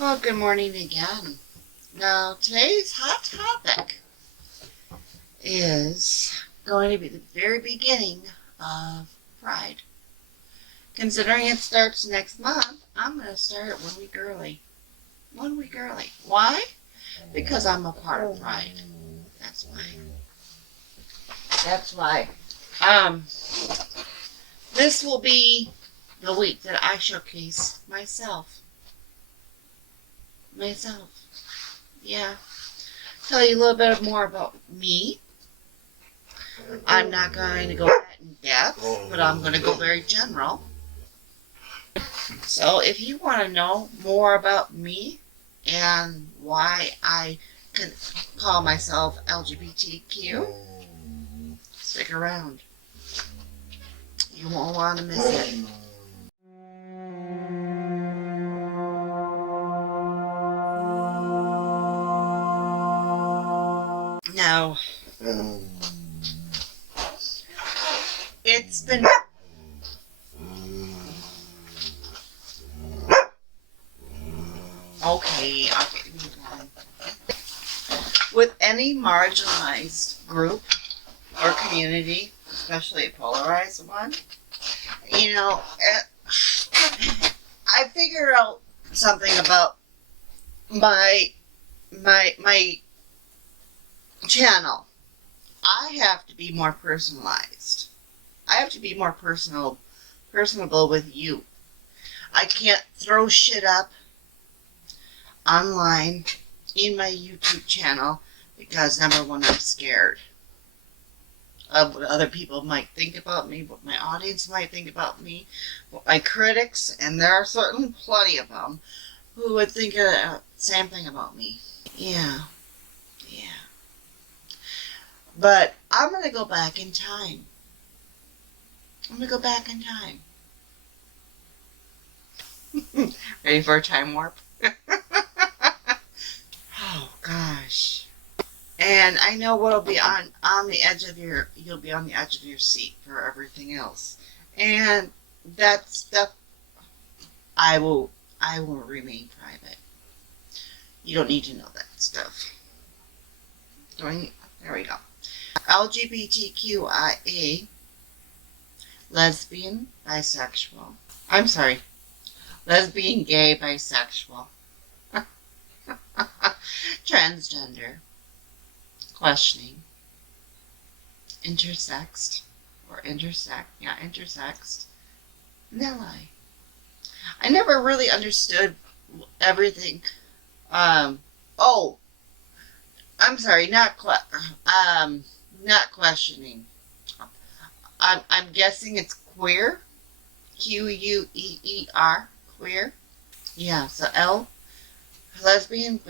Well, good morning again. Now, today's hot topic is going to be the very beginning of Pride. Considering it starts next month, I'm going to start it 1 week early. 1 week early. Why? Because I'm a part of Pride. That's why. That's why. This will be the week that I showcase myself. Yeah. Tell you a little bit more about me. I'm not going to go that in depth, but I'm going to go very general. So if you want to know more about me and why I can call myself LGBTQ, stick around. You won't want to miss it. Now, it's been okay. With any marginalized group or community, especially a polarized one, I figured out something about my channel. I have to be more personalized. I have to be more personable with you. I can't throw shit up online in my YouTube channel because, number one, I'm scared of what other people might think about me, what my audience might think about me, what my critics, and there are certainly plenty of them, who would think the same thing about me. Yeah. But I'm going to go back in time. Ready for a time warp? Oh, gosh. And I know what'll be on the edge of you'll be on the edge of your seat for everything else. And that stuff, I will remain private. You don't need to know that stuff. There we go. LGBTQIA, lesbian, bisexual. I'm sorry, lesbian, gay, bisexual, transgender, questioning, intersexed, intersexed, and ally. I never really understood everything. I'm sorry, not questioning. I'm guessing it's queer. Queer. Queer. Yeah, so L, lesbian,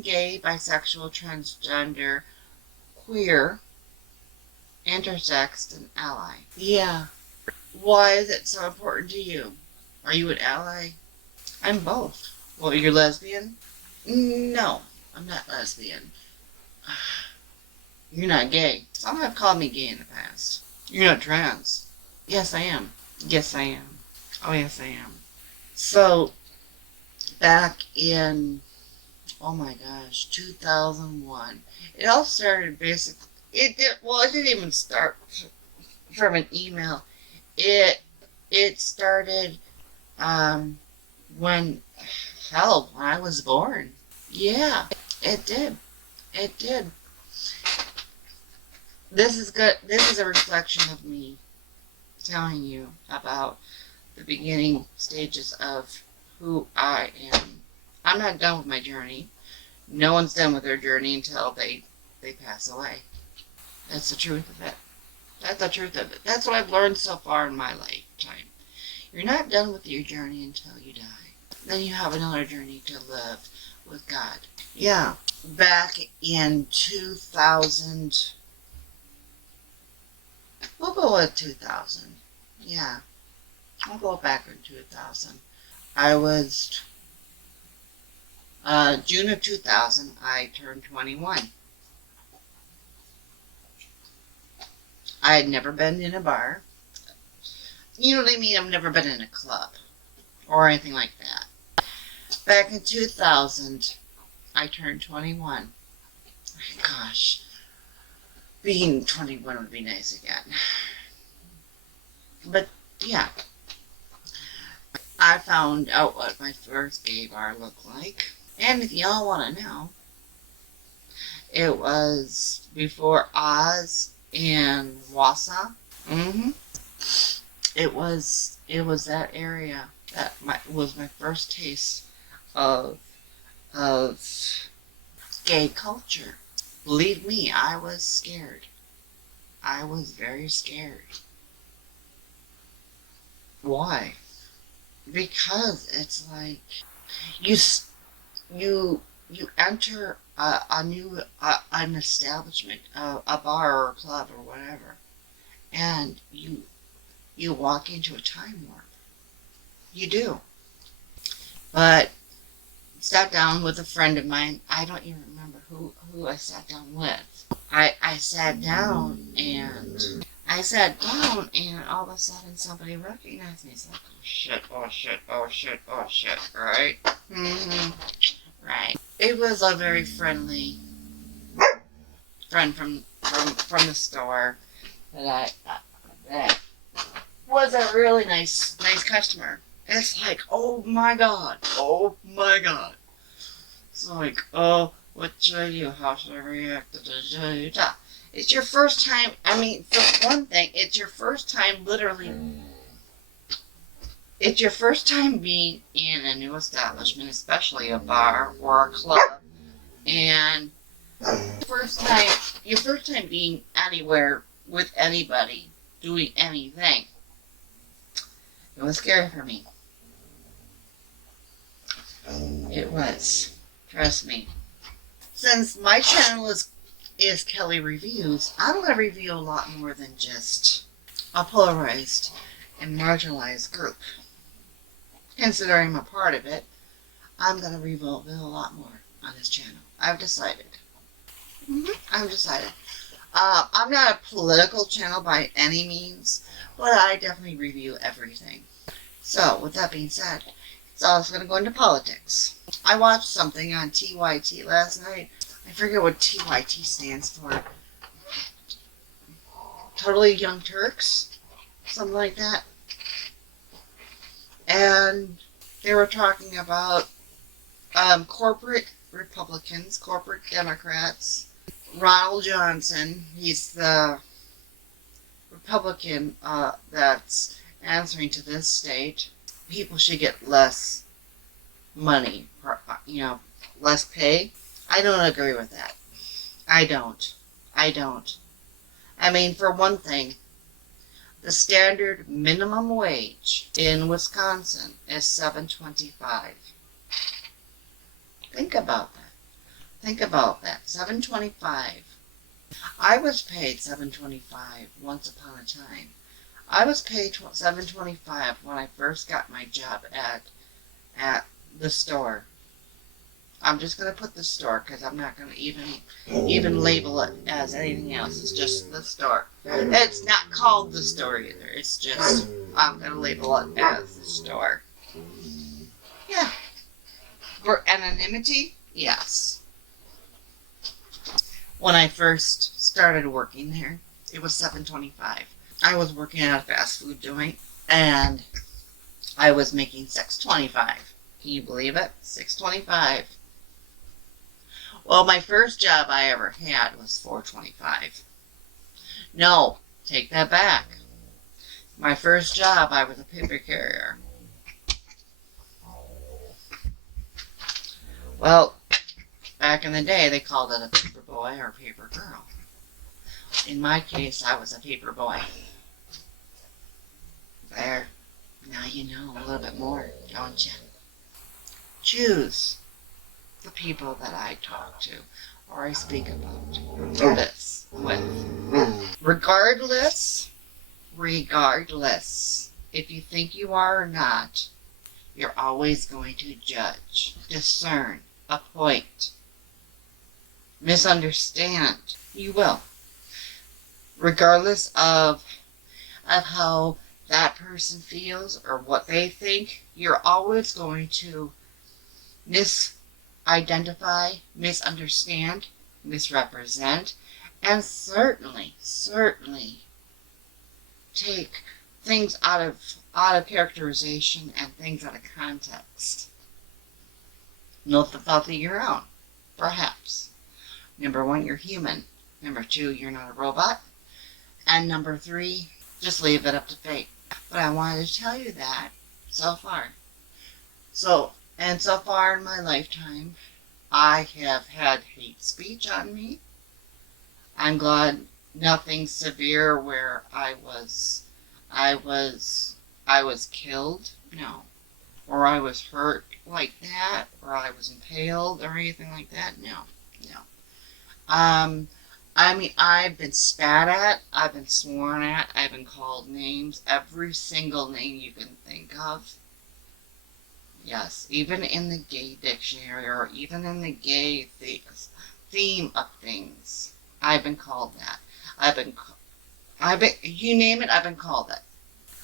gay, bisexual, transgender, queer, intersexed, and ally. Yeah. Why is it so important to you? Are you an ally? I'm both. Well, you're lesbian? No, I'm not lesbian. You're not gay. Some have called me gay in the past. You're not trans. Yes, I am. Yes, I am. Oh, yes, I am. So, back in, 2001, it all started basically, it didn't even start from an email. It started, when I was born. Yeah, it did. This is good. This is a reflection of me telling you about the beginning stages of who I am. I'm not done with my journey. No one's done with their journey until they pass away. That's the truth of it. That's what I've learned so far in my lifetime. You're not done with your journey until you die. Then you have another journey to live with God. Yeah. Back in 2000, we'll go with 2000. Yeah. I'll go back in 2000. I was, June of 2000, I turned 21. I had never been in a bar. You know what I mean? I've never been in a club or anything like that. Back in 2000, I turned 21. Gosh, being 21 would be nice again. But yeah, I found out what my first gay bar looked like. And if y'all want to know, it was before Oz and Wausau. It was that area that was my first taste of gay culture. Believe me, I was scared. I was very scared. Why? Because it's like you enter an establishment, a bar or a club or whatever, and you walk into a time warp. You do. But sat down with a friend of mine. I don't even remember who I sat down with. I sat down and all of a sudden somebody recognized me. It's like, oh shit, oh shit, oh shit, oh shit, right? Right. It was a very friendly friend from the store that was a really nice customer. It's like, oh my god. It's like, oh, what should I do? How should I react? It's your first time. I mean, for one thing, it's your first time literally. It's your first time being in a new establishment, especially a bar or a club, and your first time being anywhere with anybody, doing anything. It was scary for me. It was. Trust me. Since my channel is Kellie Reviews, I'm going to review a lot more than just a polarized and marginalized group. Considering I'm a part of it, I'm going to review a lot more on this channel. I've decided. I've decided. I'm not a political channel by any means, but I definitely review everything. So, with that being said, it's also going to go into politics. I watched something on TYT last night. I forget what TYT stands for. Totally Young Turks? Something like that. And they were talking about corporate Republicans, corporate Democrats. Ronald Johnson, he's the Republican that's answering to this state. People should get less money, less pay. I don't agree with that. I don't. I mean, for one thing, the standard minimum wage in Wisconsin is $7.25. Think about that. $7.25. I was paid $7.25 once upon a time. I was paid $7.25 when I first got my job at the store. I'm just going to put the store because I'm not going to even label it as anything else. It's just the store. It's not called the store either. It's just, I'm going to label it as the store. Yeah. For anonymity, yes. When I first started working there, it was $7.25. I was working at a fast food joint, and I was making $6.25. Can you believe it? $6.25. Well, my first job I ever had was $4.25. No, take that back. My first job, I was a paper carrier. Well, back in the day, they called it a paper boy or paper girl. In my case, I was a paper boy. There. Now you know a little bit more, don't you? Choose the people that I talk to or I speak about this with. Regardless, if you think you are or not, you're always going to judge, discern, appoint, misunderstand. You will. Regardless of how that person feels or what they think, you're always going to misidentify, misunderstand, misrepresent, and certainly take things out of characterization and things out of context. Note the thought of your own, perhaps. Number one, you're human. Number two, you're not a robot. And number three, just leave it up to fate. But I wanted to tell you that so far. So far in my lifetime, I have had hate speech on me. I'm glad nothing severe where I was killed. No. Or I was hurt like that, or I was impaled or anything like that. No. No. I mean, I've been spat at, I've been sworn at, I've been called names, every single name you can think of. Yes, even in the gay dictionary or even in the gay theme of things, I've been called that. You name it, I've been called that.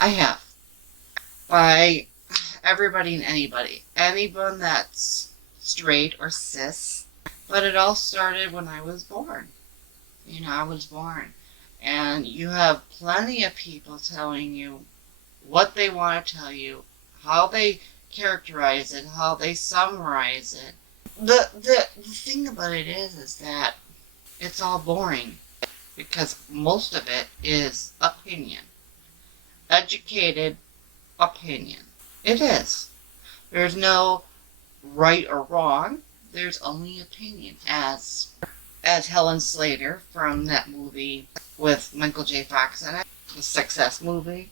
I have. By everybody and anybody. Anyone that's straight or cis. But it all started when I was born. I was born. And you have plenty of people telling you what they want to tell you, how they characterize it, how they summarize it. The thing about it is that it's all boring because most of it is opinion. Educated opinion. It is. There's no right or wrong. There's only opinion. As Helen Slater from that movie with Michael J. Fox in it, the Success movie.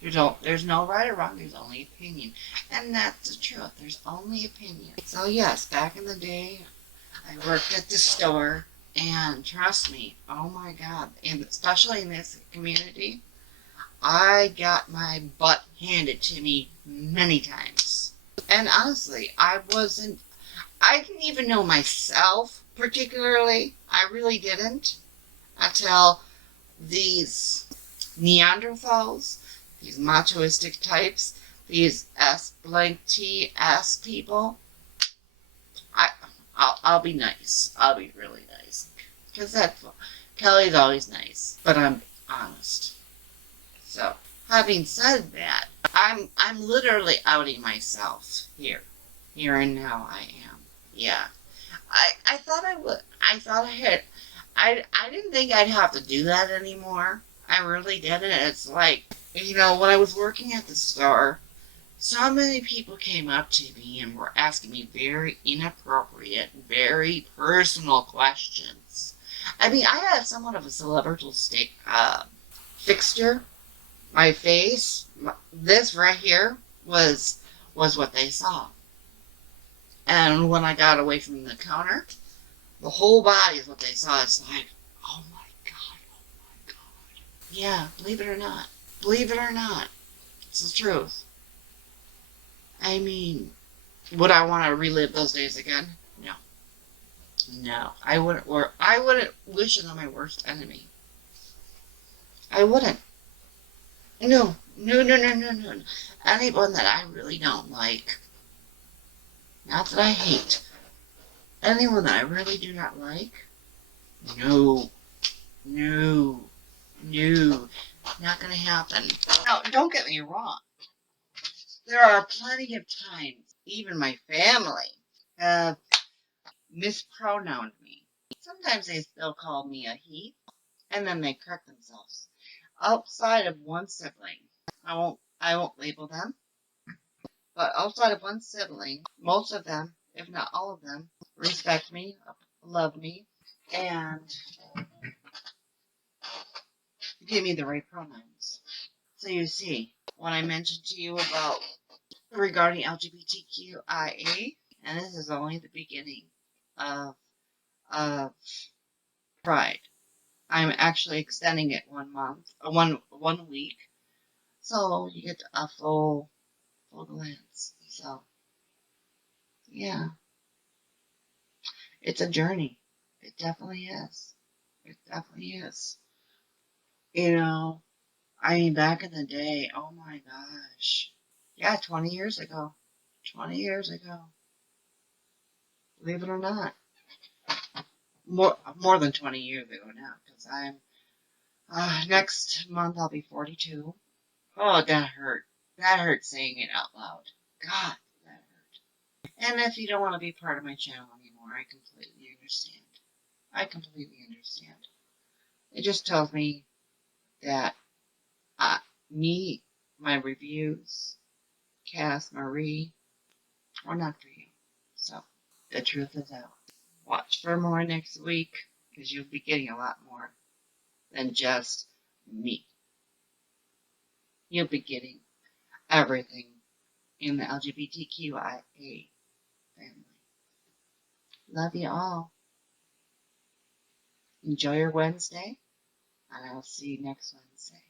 There's no right or wrong, there's only opinion. And that's the truth, there's only opinion. So yes, back in the day, I worked at the store, and trust me, oh my God, and especially in this community, I got my butt handed to me many times. And honestly, I didn't even know myself particularly. I really didn't until these Neanderthals, these machoistic types, these S-blank-T-S people. I'll be nice. I'll be really nice. Because Kellie's always nice. But I'm honest. So, having said that, I'm literally outing myself here. Here and now I am. Yeah. I thought I would. I didn't think I'd have to do that anymore. I really didn't. It's like, when I was working at the store, so many people came up to me and were asking me very inappropriate, very personal questions. I mean, I had somewhat of a celebrity fixture. My face, this right here, was what they saw. And when I got away from the counter, the whole body is what they saw. It's like, oh my God, oh my God. Yeah, believe it or not. Believe it or not. It's the truth. I mean, would I want to relive those days again? No. No. I wouldn't wish it on my worst enemy. I wouldn't. No. No, no, no, no, no. Anyone that I really don't like. Not that I hate. Anyone that I really do not like? No. No. No. Not gonna happen. Now, don't get me wrong. There are plenty of times, even my family have mispronounced me. Sometimes they still call me a he, and then they correct themselves. Outside of one sibling, I won't label them, but outside of one sibling, most of them, if not all of them, respect me, love me, and give me the right pronouns. So you see, when I mentioned to you about regarding LGBTQIA, and this is only the beginning of Pride. I'm actually extending it 1 month, 1 week, so you get a full glance. So yeah, it's a journey. It definitely is. It definitely is. I mean, back in the day, oh my gosh, yeah, 20 years ago. 20 years ago. Believe it or not. More than 20 years ago now, because I'm, next month I'll be 42. Oh, that hurt. That hurt saying it out loud. God, that hurt. And if you don't want to be part of my channel anymore, I completely understand. I completely understand. It just tells me that me, my reviews, Cass, Marie, are not for you. So, the truth is out. Watch for more next week, because you'll be getting a lot more than just me. You'll be getting everything in the LGBTQIA family. Love you all. Enjoy your Wednesday, and I'll see you next Wednesday.